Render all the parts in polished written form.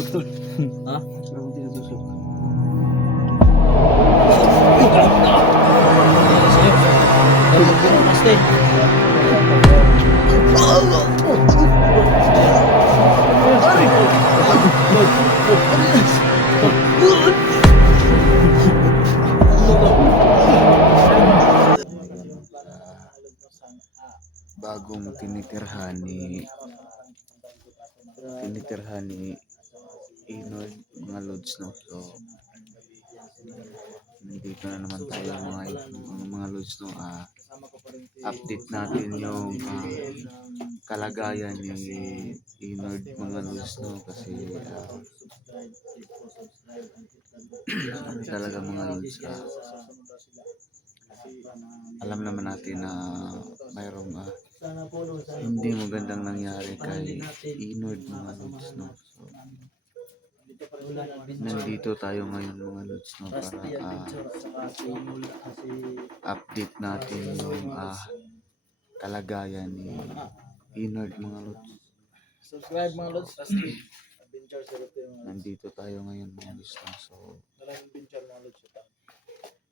tinusok tol. Ha? Sarap ang tinusok. Bagong tinitirhan ni Inoy mga lods, no. So nandito na naman tayo mga lods, no. Update natin yung kalagayan ni Inoy mga lods, no, kasi talaga mga lods, alam naman natin na mayroong hindi magandang nangyari kay Inoy mga lods, no. So nandito tayo ngayon mga lods, no, para update natin yung kalagayan ni Inoy mga lods. Subscribe mga lods. Nandito tayo ngayon mga lods, no. So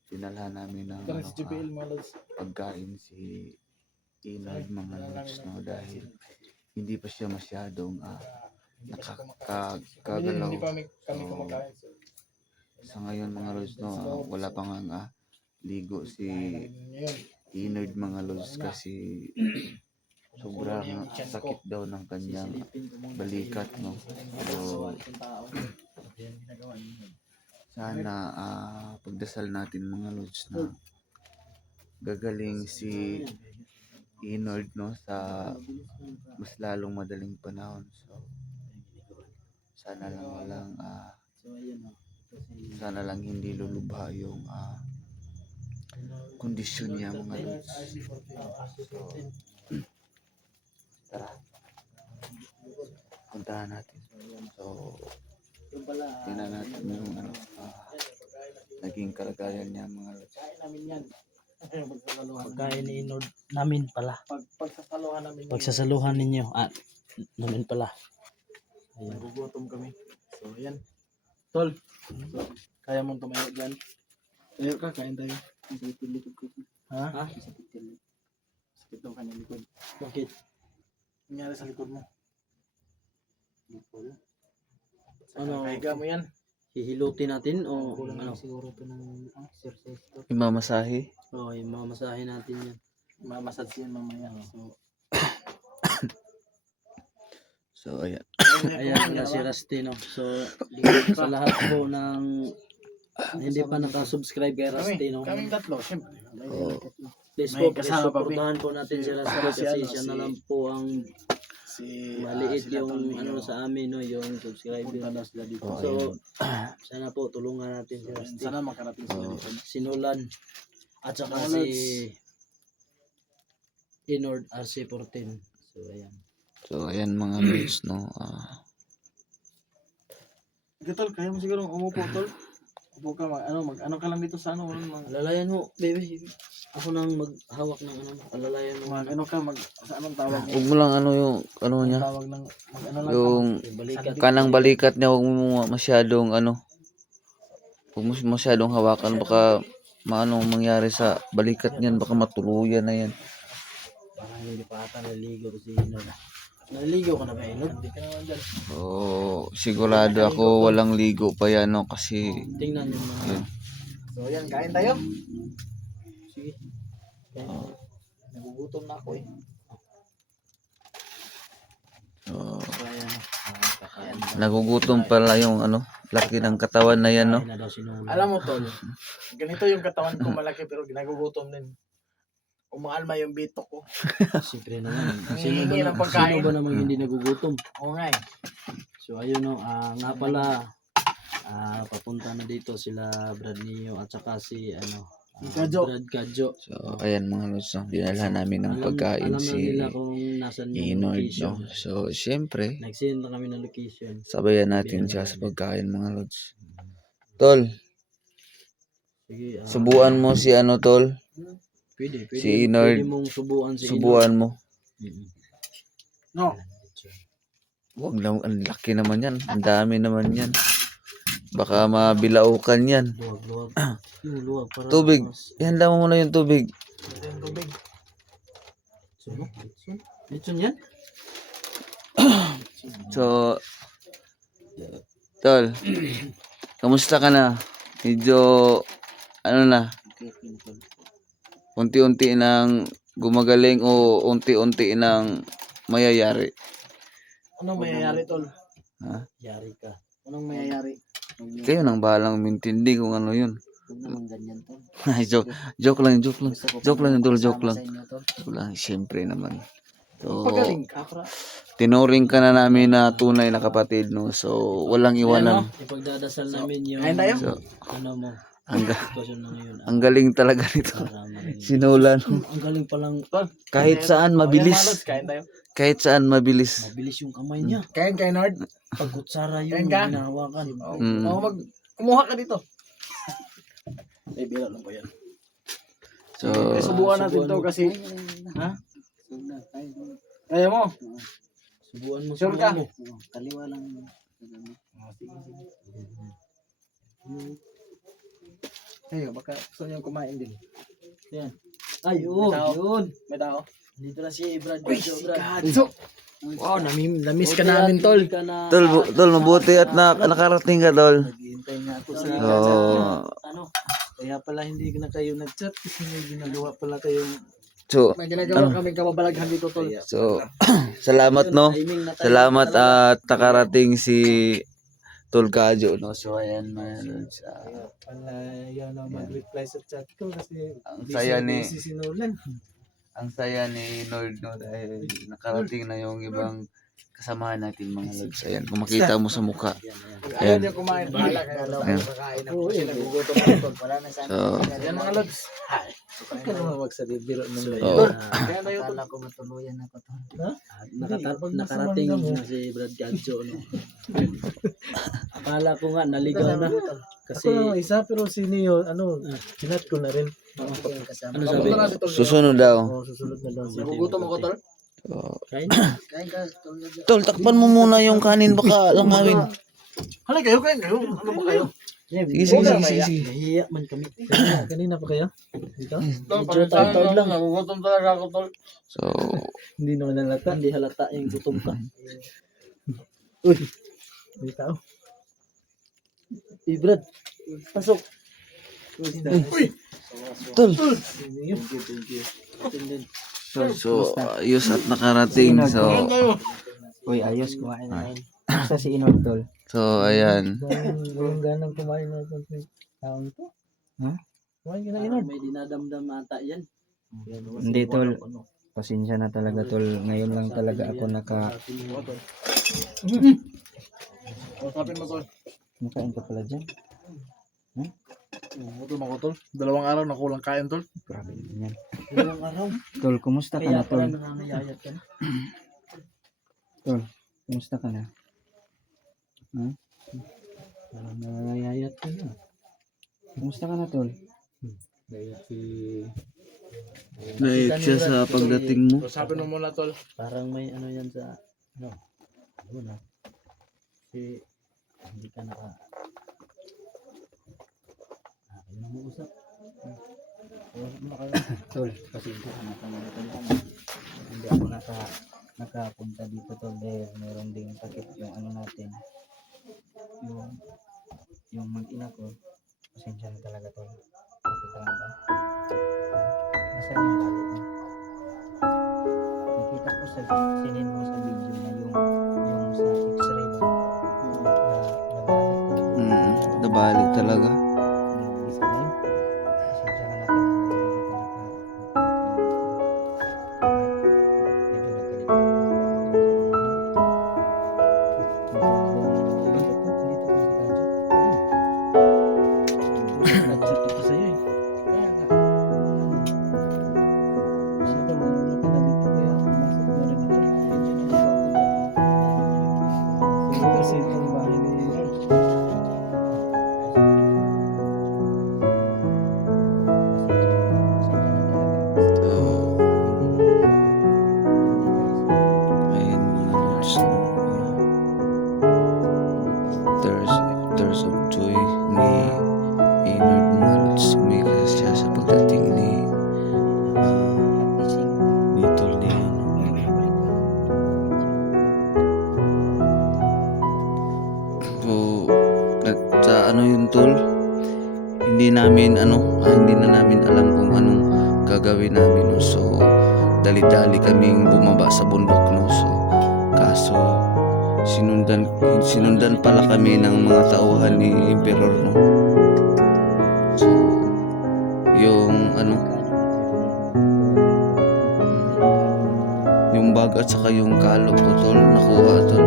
dinalhan namin ng pagkain si Inoy mga lods, no, dahil hindi pa siya masyadong nakakagalaw. Sa ngayon mga lods, no, wala pa nga ligo si Inoy mga lods kasi sobrang sakit daw ng kanyang balikat, no. So sana pagdasal natin mga lods na gagaling si Inoy, no, sa mas lalong madaling panahon. So sana lang hindi lulubha yung kondisyon niya mga lods. So tara, puntahan natin. So tingnan natin yung naging kalagayan niya mga lods. Pagkain ni Inord namin pala. Pagsasaluhan ninyo. Namin pala. Ayan. Nagugutom kami. So ayan. Tol. So, kaya mong tumayo dyan. Tayo ka, kain tayo. Sakit yung likod ko. Ha? Sakit yung likod. Sakit daw kanyang likod. Bakit? Nangyari sa likod mo. Ano? Kahiga mo yan. Hihilutin natin o ano? Siguro ito ng exercise to. Imamasahe. Oo, imamasahe natin yan. Mamassage yan mamaya. So ayan. Ayan na si Rusty, no. So sa lahat po ng hindi pa nakasubscribe kay Rusty, no. Kaming tatlo, siyempre. Please May po, please kasama pa, supportahan po natin si Rusty kasi siya na lang po ang Si maliit sila yung Tol ano Leo. sa amin, no, yung subscriber. Punta na sila dito. Oh, So sana po tulungan natin si Rusty. Sana makarating sila dito. Sinulan at saka Mga si lods. Inord RC14. So ayan. So ayan mga lods, no. Ikaw Tol, kaya mo siguro umupo Tol. Upo ka, mag-ano ka lang dito sa ano. Alalayan mo, baby. Ako nang maghawak ng ano, alalayan mo. Mag-ano ka, sa anong tawag Huwag mo lang yung ano Anong niya, tawag ng, mag-ano lang yung Balikat. kanang balikat niya, huwag mo masyadong huwag mo masyadong hawakan, baka maano mangyari sa balikat niyan, baka matuluyan na yan. Parang hindi pa ata naligo si Inord. Naligo ka na ba, Inord? Hindi ka naman dyan. So sigurado ako walang ligo pa yan, no, kasi Tingnan nyo mga. yun. So yan, kain tayo. Sige. Nagugutom na ako eh. So, So ayan. Kakain na. nagugutom pala yung laki ng katawan na yan, no. Kakain na daw si Nolan. Alam mo Tol, ganito yung katawan ko malaki pero ginagugutom din. Umaalma yung bitok ko. Siyempre naman. Nangihingi ng pagkain. Sino ba namang hindi nagugutom? Oo nga eh. So ayun, no, nga pala papunta na dito sila Brad Neo at saka si Kadjo. Brad Kadjo. So ayan mga lods, no, dinalhan namin ng pagkain alam na si nila kung nasan yung Inoy, location. no. So syempre Nag-send na kami ng location. sabayan natin siya sa pagkain mga lods. Tol, Sige, subuan mo si Tol. pwede si Inord, pwede mong subuan si Subuan mo. Inord. No. Wag lang, ang laki naman yan. Ang dami naman yan. Baka mabilaukan yan. Luwag. Yung luwag. Para Tubig. mas- Ihanda mo muna yung tubig. Ito yung tubig. Suno? Litson yan? So, tol, kamusta ka na? Medyo, ano na, unti-unti nang gumagaling o unti-unti nang mayayari. Anong mayayari, tol? Ha? Yari ka. Anong mayayari? Kayo nang bahalang mintindi kung ano yun. Huwag naman ganyan to. Ay, joke lang, joke lang. Joke lang, tol, joke lang. Sa inyo to. Joke lang, siyempre naman. So, Pagaling ka, pra. tinuring ka na namin na tunay na kapatid, no? So, walang iwanan. Ipagdadasal namin yung Kain tayo? So, ano mo. ang, Sitwasyon na ngayon. ang galing talaga nito. Para maging- Sinulan. Ang galing palang Kahit saan, Ayan, mabilis. Malos, kain tayo. Kahit saan, mabilis. mabilis yung kamay niya. Kain, Nord. Pag kutsara Kain yung ka? hinahawakan. Mm. Kumuha ka dito. Eh, bila lang po yan. So, Subukan natin to kasi, ha? Kaya mo? Subuan mo Sure sa ka? mo. Kaliwa lang. Ayun, baka gusto niyo kumain din. Yan. Ay, oo, May tao. yun. May tao. Dito na si Brad. Uy, Dito, si Brad. Katso. Wow, namiss ka Buti namin, at tol. hindi ka na- tol, mabuti at nakarating ka, tol. Naghihintay nga ako sa So, ano. Kaya pala hindi na kayo nag-chat kasi may ginagawa pala kayong... so, May ginagawa kaming kababalaghan dito, tol. so, salamat, no? Timing na tayo. Salamat at nakarating si Tol Kajo, no? So, ayan, man. Pala, yan na mag-reply sa chat ko kasi Ang saya ni, busy si Nolan. ang saya ni Lord, no? Dahil nakarating na yung ibang kasamahan natin, mga lods. Ayan, kung makita mo sa mukha. Ayaw Ayan. niyo kumain. Bahala kayo. Ayan. Kakain ako kasi nagugutom ako, tol. Wala na sana. So, Yan mga lods. Huwag ka naman magsalibiro ng Oo. Kaya tayo, tol. ko matuluyan ako to. Ha? Nakarating na si Brad Gadjo. No? Akala ko nga naligaw na. Kasi Ako lang isa, pero si Neo, chinat ko na rin. ano sabi? Papunta na si Tol. susunod daw. Susunod na daw. Nagugutom ako, tol. So, Kain. Tol, takpan mo muna yung kanin, baka langawin. Halay kayo, kayo. Ano ba kayo? Sige, sige, sige, sige, sige. Nahiya man kami. Kanina pa kayo? Dito? Tol, taon lang. Nagugutom talaga ako, tol. So, Hindi naman nalata. Hindi halata yung gutom ka. Uy, may tao. Brad, pasok. Uy! Tol. Thank you. So, ayos at nakarating. So, Kain tayo. Uy, ayos, kumain na rin. Basta si Inor, tol. so, ayan. Walang ganang kumain na itong taong ito. Ha? Kumain ka na, Parang Inord. may dinadamdam ata yan. Hindi, tol. Pasensya na talaga, tol. Ngayon lang talaga ako Usapin mo, tol. nakain ka pala dyan. Gutom ako, tol. 2 araw na kulang kain, tol. Grabe naman yan. Ilang araw. Tol, kumusta ka Kaya na, tol? pala nangangayayat ka na. Tol, kumusta ka na? Parang nangangayayat ka na. Kumusta ka na, tol? Naik siya sa pagdating mo. Usapin mo muna, tol. Parang may ano yan sa ano. Ano na. Kasi hindi ka naka kayo na mag-usap. Usap mo na kayo. Tol, pasensya ka na. Hindi ako nakapunta dito, tol. Dahil meron ding sakit yung ano natin. Yung mag-ina ko. Pasensya na talaga, tol. Okay ka lang ba? Nasaan yung galit mo? Nakita ko sa sinin mo sa video na yung sa x-ray ba? Na nabalik talaga. Nabalik talaga. Nabilis ka rin? Pasensya ka na, tol. Kasi itong bahay ni So, ayun mga lods. ano yun tol, hindi namin hindi na namin alam kung anong gagawin namin, no? So dali-dali kaming bumaba sa bundok, no? So kaso sinundan pala kami ng mga tauhan ni Emperor, no? So yung yung bag at saka yung kalok ko tol, nakuha tol.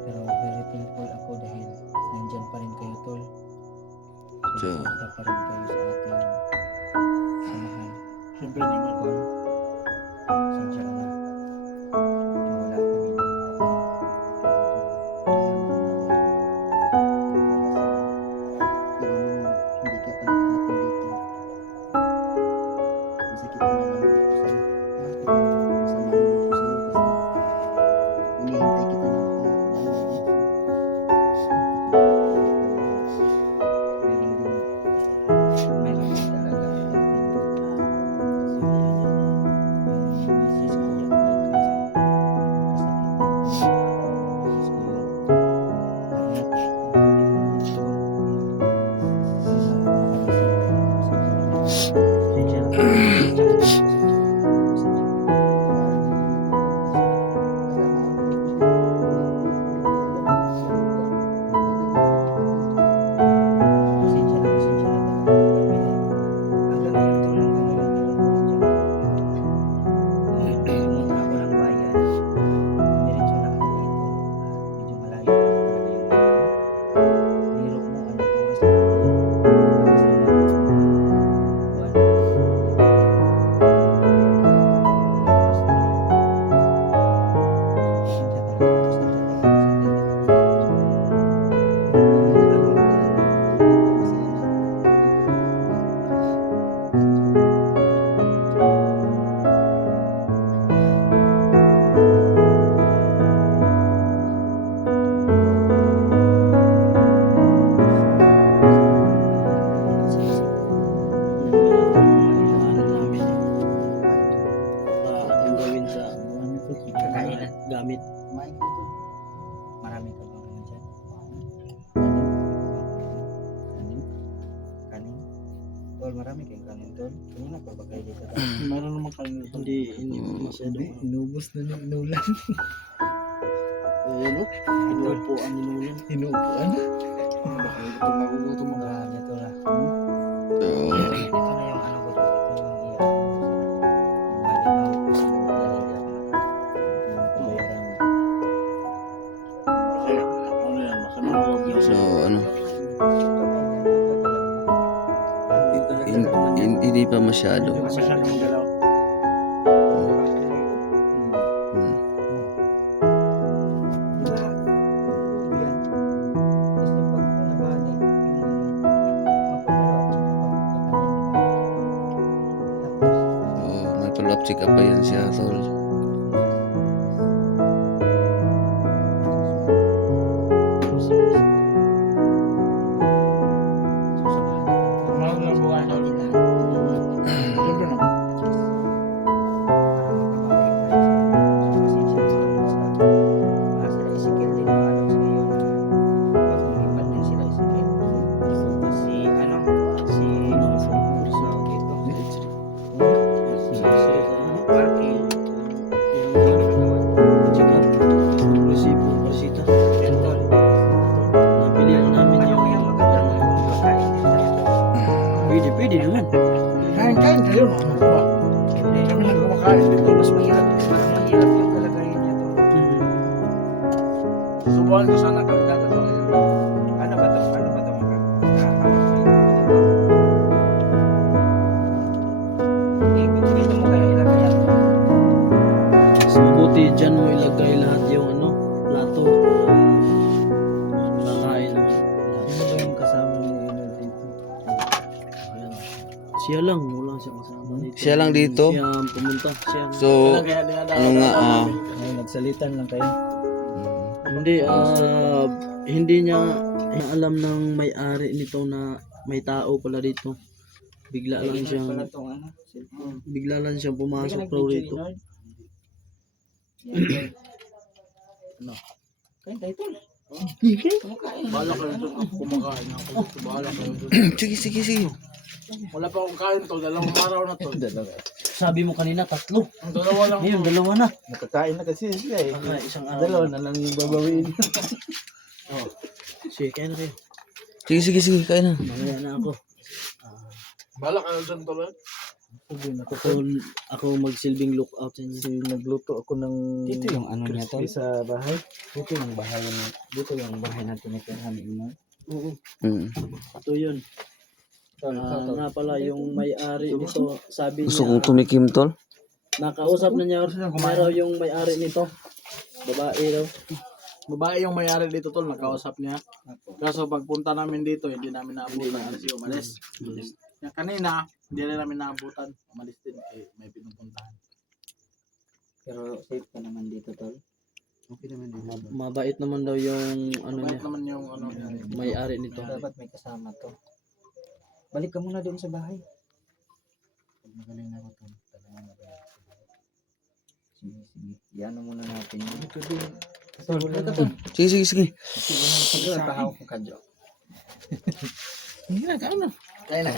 Pero very thankful ako dahil nandyan pa rin kayo tol. So, Punta pa rin kayo sa ating samahan. Siyempre naman. Pasensya ka na. Wala kami ng hindi ka pa nakarating dito. Masakit na naman ako sa'yo. Masama naman ako sa'yo kasi hinihintay kita na makadalawa dito. Meron din talaga gamit. Kumain ka dito. Marami ka bang ano dyan? Kanin? Kanin? Tol, marami kayong kanin tol. Kanina pa ba kayo dito? Meron naman kayo nito. Hindi masyado. Inubos na ni Inulan. Ano? Inuupo ang inulan. Inuupuan. Baka ito magugutom mo. Marami ito na. so Ito na yung ano ko. Ito yung iyak ko. Malimaw ko sa mga dahil ako nakabayaran. Kaya, ano yan, masamang loob yun. so hindi pa masyado. Hindi pa masyado magalaw. Hmm. So may follow-up check up pa yan siya tol. Mahal na buhay na ulit. Siyempre naman. Resita. Nabili na namin yung pwede naman. Kain kayo, no? Ano ba? Kami lang kumakain dito. Mas mahirap, parang mahirap yung kalagayan niya to. Subuhan ko sana kami nagkatawa yun. Ano ba to? Ano ba to mga nakahawak mo yung dito? Dito mo kaya ilagay yan. Mas mabuti dyan mo ilagay lahat yung plato. Kakain lang. Sino ba yung kasama ni Ino dito? Siya lang, wala siya kasama dito. Siya lang dito? Siya ang pumunta. Siya ang- So Kaya dinadaan ano nga Ay, nagsalitan lang kayo. Hindi niya alam ng may-ari nito na may tao pala dito. Bigla lang siyang Pala tong ano, cellphone. bigla lang siyang pumasok raw rito. Ano? Kain tayo tol. Bahala kayo doon. Ako kumakain ako. Bahala kayo doon. Sige. Wala pa akong kain to. 2 araw na to. Sabi mo kanina 3. Ang 2 lang Ngayon to. 2 na. Nakakain na kasi sila eh. Baka isang araw. na lang yung babawiin. Sige, kain na kayo. Sige, kain na. Mamaya na ako. Bahala kayo doon to. Ako magsilbing lookout sa inyo. Nagluto ako ng Dito yung ano niya tol. sa bahay. Dito yung bahay na tinitirahan ni Ino. Oo, Mm. ito yun. Nga pala yung may-ari nito, sabi Gusto niya, kong tumikim, tol. nakausap na niya, meron yung may-ari nito. Babae daw. Babae yung mayari dito tol. Nakausap niya. Kaso pagpunta namin dito, hindi namin naabutan kasi umalis. Yung kanina, hindi rin namin naabutan. Umalis din. May pinupuntahan. Pero safe ka naman dito tol. Okay naman dito. Mabait naman daw yung ano Bakit niya, naman yung ano. may-ari nito. Dapat may kasama to. Balik ka muna doon sa bahay. Pag magaling na ako tol. Talagang magaling sa bahay. Sige. Iano muna natin yun. Tol, balik ka tol. Sige. Sige, pahaw ko kadyo. Hindi na, kain na. Kain na.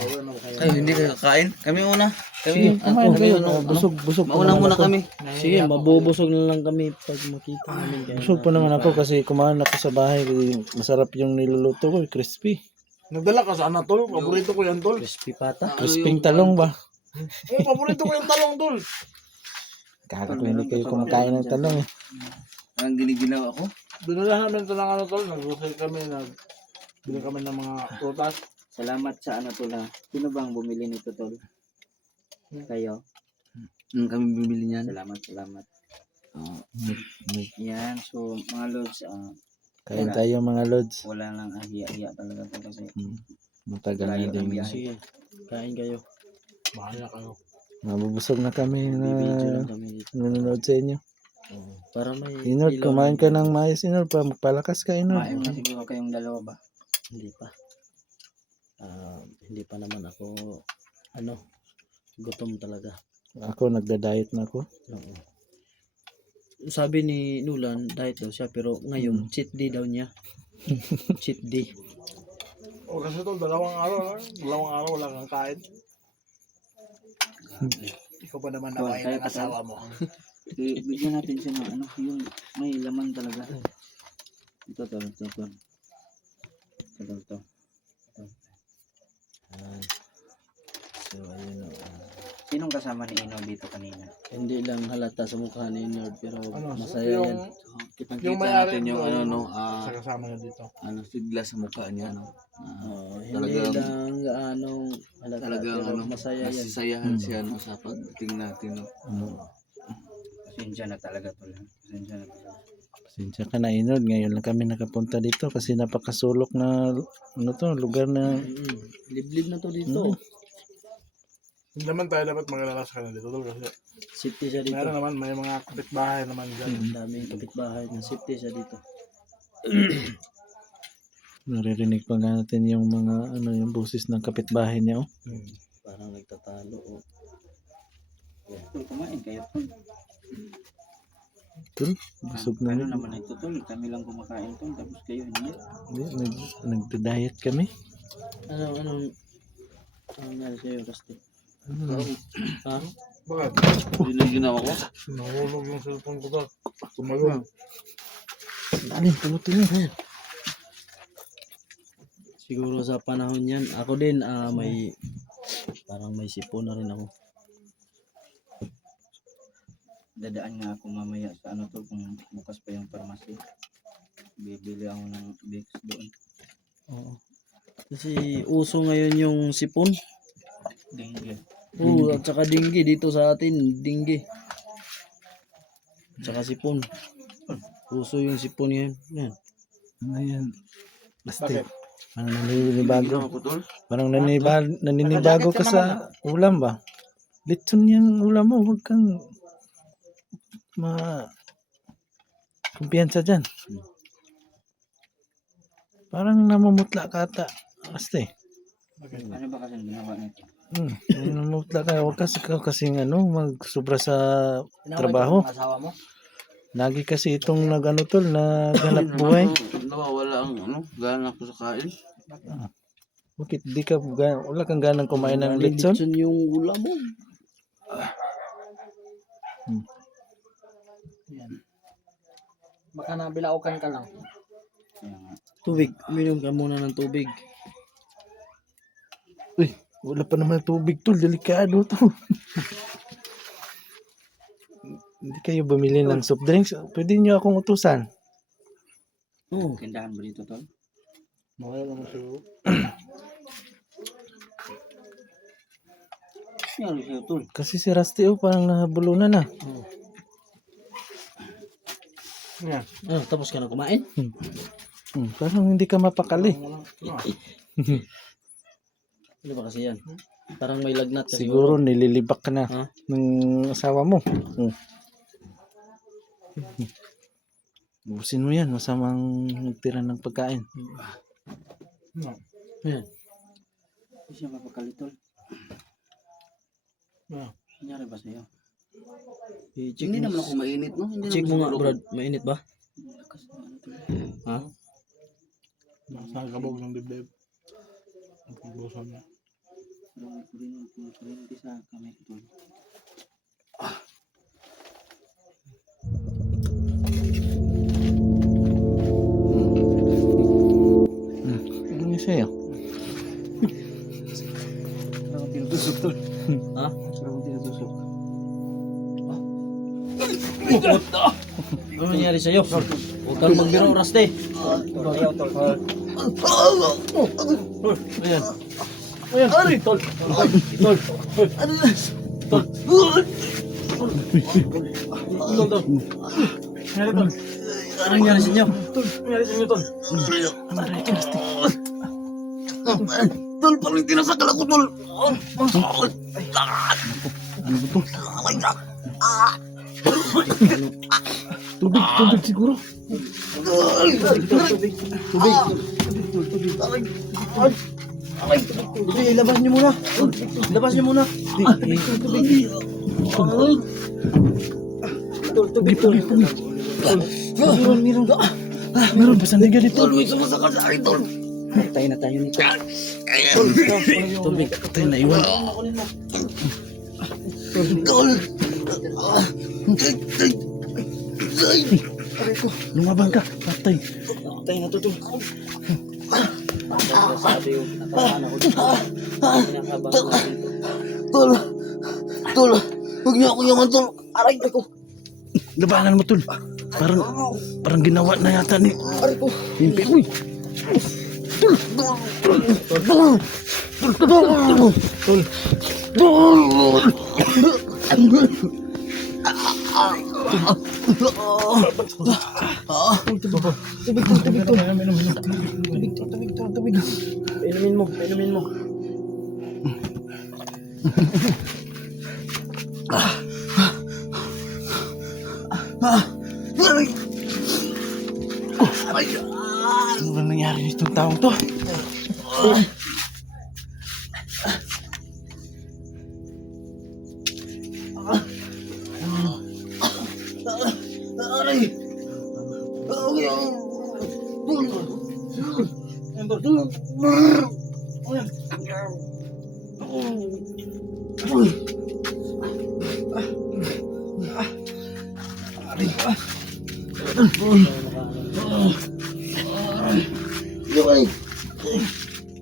Ay, hindi ka kakain? Kami muna. Sige, kumain kayo. Busog Mauna muna kami. Sige, mabubusog na lang kami pag makita namin kayo. Busog pa naman ako kasi kumain ako sa bahay. Masarap yung niluluto ko, crispy. Nagdala ka sana tol. Paborito ko yan tol. Crispy pata. Crisping talong ba? Paborito ko yung talong tol. Kakak hindi kayo kumakain ng talong eh. Ang giniginaw ako. Binulahan namin ito ng ano tol. Nag-grocery kami. Bili kami ng mga prutas. Salamat sa ano tol ha. Sino bang bumili nito tol? Kayo. Kami bibili niyan. Salamat. Yan, so mga lods, Kain tayo mga lods. wala lang ahiya-hiya talaga to kasi Matagal na Layo ng din. biyahe. Sige, kain kayo. Bahala kayo. Mabubusog na kami na Bibidyo lang kami dito. nanonood sa inyo. Para may Inod, ilaw kumain na- ka ng mais, Inod, pa magpalakas ka, Inod. kumain na siguro kayong dalawa ba? Hindi pa. Hindi pa naman ako gutom talaga. Ako, nagda-diet na ako. Oo. Sabi ni Nulan, diet daw siya pero ngayon cheat day daw niya. Cheat day. O kasi tol, 2 araw lang. 2 araw wala kang kain. Ikaw pa naman Tol, nakain kaya ng ka, asawa mo. Bigyan natin siya ng ano, yung may laman talaga. Ito. So, ayun o. Sinong kasama ni Ino dito kanina? Hindi lang halata sa mukha ni Nerd pero Ano, masaya yan. Kitang-kita Yung may-ari natin yung doon, ano, no, sa kasama niya dito. sigla sa mukha niya, no. Hindi Talagang- lang gaano halata Talagang pero ano, masaya yan. nasisayahan siya, no, sa pagdating natin, no. Pasensya na talaga tol. Pasensya na talaga. Pasensya ka na, Inod. Ngayon lang kami nakapunta dito kasi napakasulok na lugar na Liblib na to dito. Hindi naman tayo dapat mag-alala sa kanila dito tol kasi Safety siya dito. meron naman, may mga kapitbahay naman dyan. Ang daming kapitbahay na safety siya dito. naririnig pa nga natin yung mga yung boses ng kapitbahay niya. Oh. Parang nagtatalo. Oh. Tol, kumain kayo tol. Tol, busog na Ano rin. naman ito tol? Kami lang kumakain tol, tapos kayo hindi. Nagda-diet kami. Anong nangyari sa'yo, Rusty? Ha? Bakit? Yun ang ginawa ko. Nahulog yung cellphone ko tol. Tumalong. Alin, tumutuloy na. Siguro sa panahon yan, ako din parang may sipon na rin ako. Dadaan nga ako mamaya sa ano tol, kung bukas pa yung pharmacy. Bibili ako ng Vicks doon. Oo. Kasi uso ngayon yung sipon. Dengue. Oo, at saka dinggi dito sa atin, dinggi. At saka sipon. Uso yung sipon yan. Yan. Ayan. Basta. Bakit? Parang naninibago. Ako, tol. Parang naninibago ka sa ulam ba? Litson yung ulam mo. Huwag kang kumpiyansa dyan. Parang namumutla ka ata. Basta. Ano ba kasi ang ginawa nito? Namutla ka. Huwag kasi kasing magsobra sa trabaho. Ang asawa mo? Lagi kasi itong nag-ano tol, naghanap buhay. Nawawala ang gana ko sa kain. Bakit di ka, wala kang ganang kumain ng litson? Litson yung ulam mo. Yan. Baka nabilaukan ka lang. Tubig. Uminom ka muna ng tubig. Uy, wala pa naman tubig tol, delikado to. Hindi kayo bumili ng soft drinks? Pwede nyo akong utusan. Oo. Tindahan mo dito, tol? Mawala lang siya. Yan, siya, tol. Kasi si Rusty parang nahabulunan na. Yan. Ano, tapos ka na kumain? Parang hindi ka mapakali. Ano ba kasi yan? Parang may lagnat kasi. Siguro nililibak ka na Ha? ng asawa mo. Busin mo yan, masamang magtira ng pagkain. Yan. Hindi siya mapakali, tol. Nangyari ba sa'yo? I-check Hindi mo. naman ako mainit, no? Hindi Check naman mo nga, siguro Brad. Mainit ba? Lakas na ano, tol. Ha? Nasa kabog ng dibdib. Ang pagbusan niya. Parang may kurinti sa kamay ko, tol. Ano yung sa'yo? Parang tinutusok, tol. Ha? Parang tinutusok. Ano nangyari sa'yo? Huwag kang magbiro, Rusty. Ayan. Ayan. Ari! Tol. Tol. Tol. Tol. Tol. Nangyari tol. Ano nangyari sa inyo? Nangyari sa inyo tol. Tol, parang tinasakal ako, tol. Tubig siguro. Hindi, ilabas niyo muna. Ilabas niyo muna. Tubig. Meron pa sandigan dito. Tol, may sumasakal sa akin, tol. Tayo na tayo nito. Tubig. Tayo na iwan. Tol. Lumabang ka. Patay. Tayo na to, tol. Sabi yung natamaan ako dito. Pinakabang ako dito. Tol. Tol. Huwag niyo ako yaman, tol. Aray ko. Labanan mo tol. Parang ginawa na yata ni Pimpi. Uy. Inumin mo, inumin mo. Ano ba nangyari nitong taong to?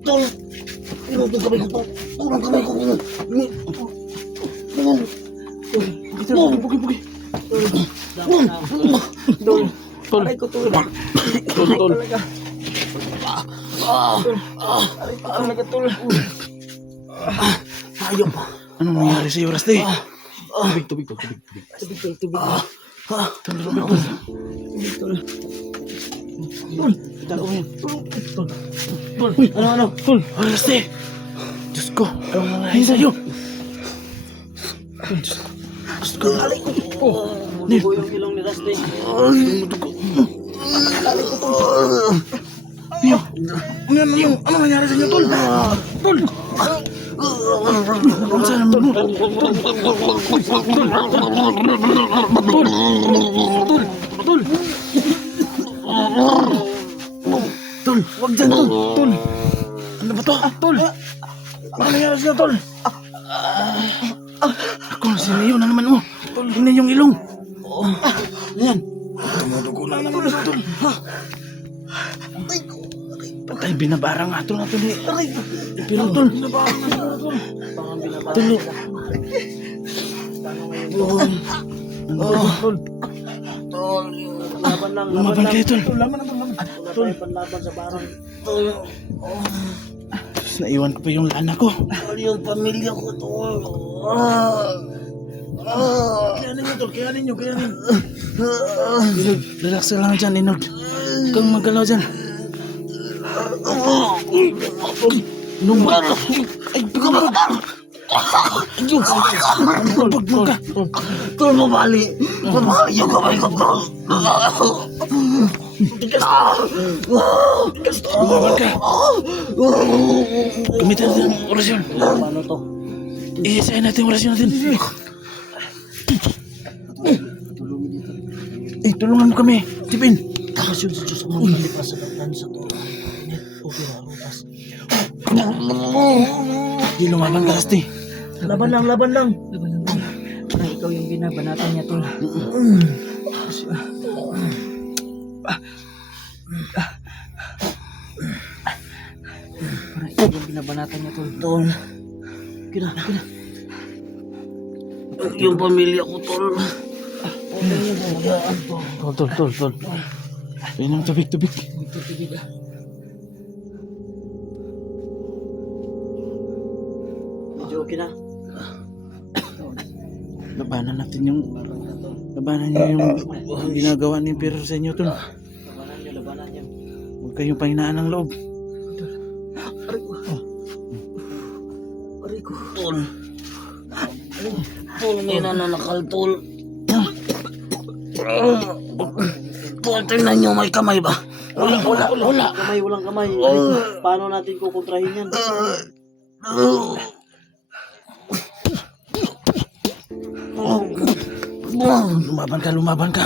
Tol. Tulong kamay ko, tol. Tulong kamay ko. Bugi. Aray ko, tol. Tol. Talaga, tol. Anong nangyari sa'yo, Rusty? Tubig, tol. Ano? Tol, Rusty. Diyos ko, anong nangyari sa'yo? Diyos ko. Dugo yung ilong ni Rusty. Niyo. Ano nangyari sa inyo, tol? Tol! Ano sa naman mo? Tol! Tol, wag dyan, tol! Tol! Ano ba to? Tol! Ano nangyari sa'yo, tol? Ako, siniyo na naman mo. Tol, hindi yung ilong. Ayan. Tumudugo na naman sa tol. Patay, binabara nga ito na tol. Pero tol. Tol. Tol. Tol, laban lang, Lumaban kayo, tol. Tol, panlaban sa barang. Tapos naiwan ko pa yung lana ko. Tol, yung pamilya ko, tol. Kayanin nyo, tol. Kayanin nyo. Inod, relax ka lang dyan, Inod. Huwag kang magalaw dyan. Lumbar! Ay, bigam! Tol, ka. Tol, mabali. Mabali yung kamay ko, tol. Lumaban ka. Gamitin natin ang orasyon. Paano to? Iisayin natin ang orasyon natin. Tulungan mo kami. Tipin. Tapos yun sa Diyos mo, malipas sa pagdan sa tol. O pinarutas. Di lumaban ka, Rusty. Laban lang, laban lang. Para ikaw yung binabanatan niya, tol. Para ikaw yung binabanatan niya, tol. Tol. Kina. Yung pamilya ko, tol. Tol. Ayun ang tubig. Medyo okay na. Labanan natin yung... Labanan niyo yung ginagawa ni Pero sa inyo, tol. Labanan niyo. Huwag kayong pahinaan ng loob. Aray ko. Tol. Tol, may nananakal, tol. Tol, tingnan nyo, may kamay ba? Wala. Walang kamay. Paano natin kukontrahin yan? Lumaban ka.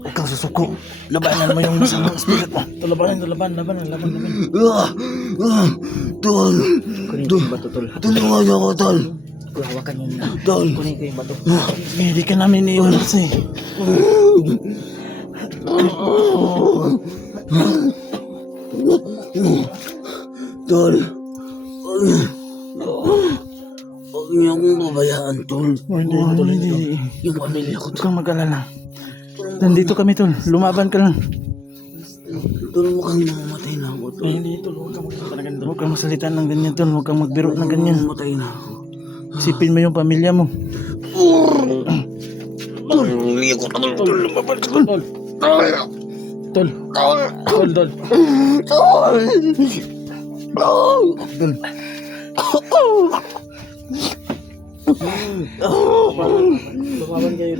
Huwag kang susuko. Labanan mo yung masamang spirit mo. Labanan. Tol! Kunin ko yung bato, tol. Tulungan niyo ako, tol! Hawakan mo muna. Tol! Kunin ko yung bato. Hindi ka namin iiwan kasi. Tol! Huwag niyo akong babayaan, tol. Hindi. Yung pamilya ko, Huwag kang mag-alala. Nandito kami, tol. Lumaban ka lang. tol, mukhang mamamatay na ako, tol. Hindi, tol. Huwag kang masalita ng ganyan, tol. Huwag kang magbiro ng ganyan. Mamamatay na ako. Isipin mo yung pamilya mo. Tol! Hindi ko naman, tol. Lumaban ka, tol. Tol.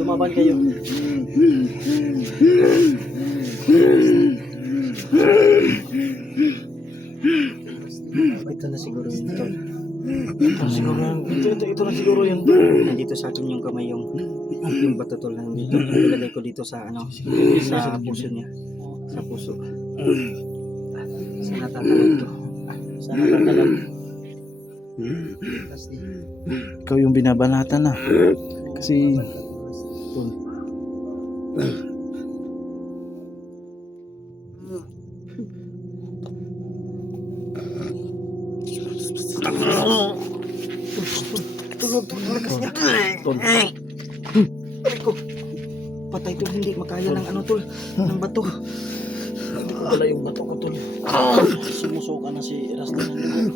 Lumaban kayo. Ito na siguro yun, tol. Ito na siguro yung Nandito sa akin yung kamay yung bato, tol. Nandito. Ilagay ko dito sa sa puso niya. Sa puso. Sana tatalog to. sana tatalag. Ikaw yung binabanatan na. Kasi... Tol. Patay, tol. Hindi makaya ng ano, tol. Ng bato. Wala yung bato ko, tol. Sumusuka na si Rusty.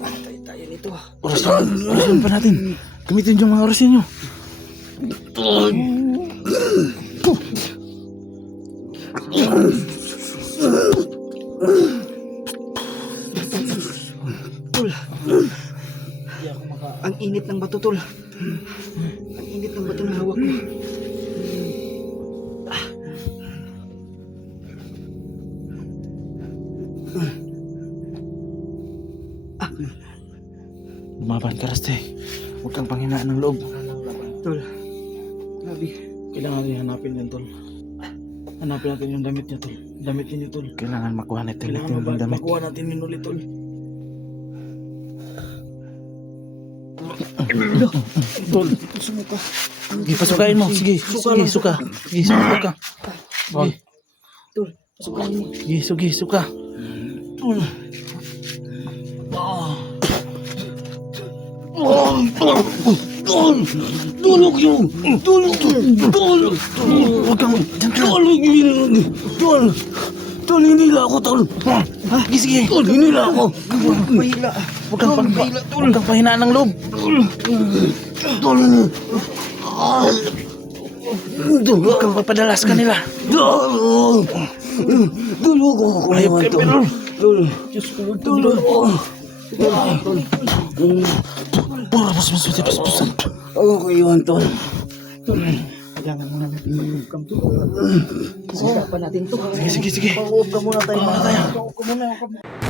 Patay tayo nito. Orasyon pa natin. Gamitin yung mga orasyon nyo. Hindi ako maka... Ang init ng bato, tol. Ang init ng bato na hawak ko. laban ka, Raste. Huwag kang panghinaan ng loob. Tol. Grabe. Kailangan natin hanapin yan, tol. Hanapin natin yung damit niya, tol. Damit niya, tol. Kailangan makuha natin ulit yung damit. Makuha natin yun ulit, tol. Tol, sumuka. Sige, pasukain mo. Sige, sige, suka. Sige, suka. Sige. Tol, pasukain mo. Sige, sige, suka. Tol. Tulog yun! Tulog! Tulog! Huwag kang... Tulog yun! Tol! Tol, hinila ako, tol! Ha? Sige, sige! Tol, hinila ako! Mahila. Huwag kang pahinaan ng loob! Tol! Huwag kang papadalas ka nila! Tulog ako. Ayop ka, pero... Diyos ko, tulog ako. Pas. Ako iwan, tol. Kailangan mo na natin come to. Kasi pa natin to. Sige. Pauup ka muna tayo. Pauup ka muna tayo. Pauup ka muna.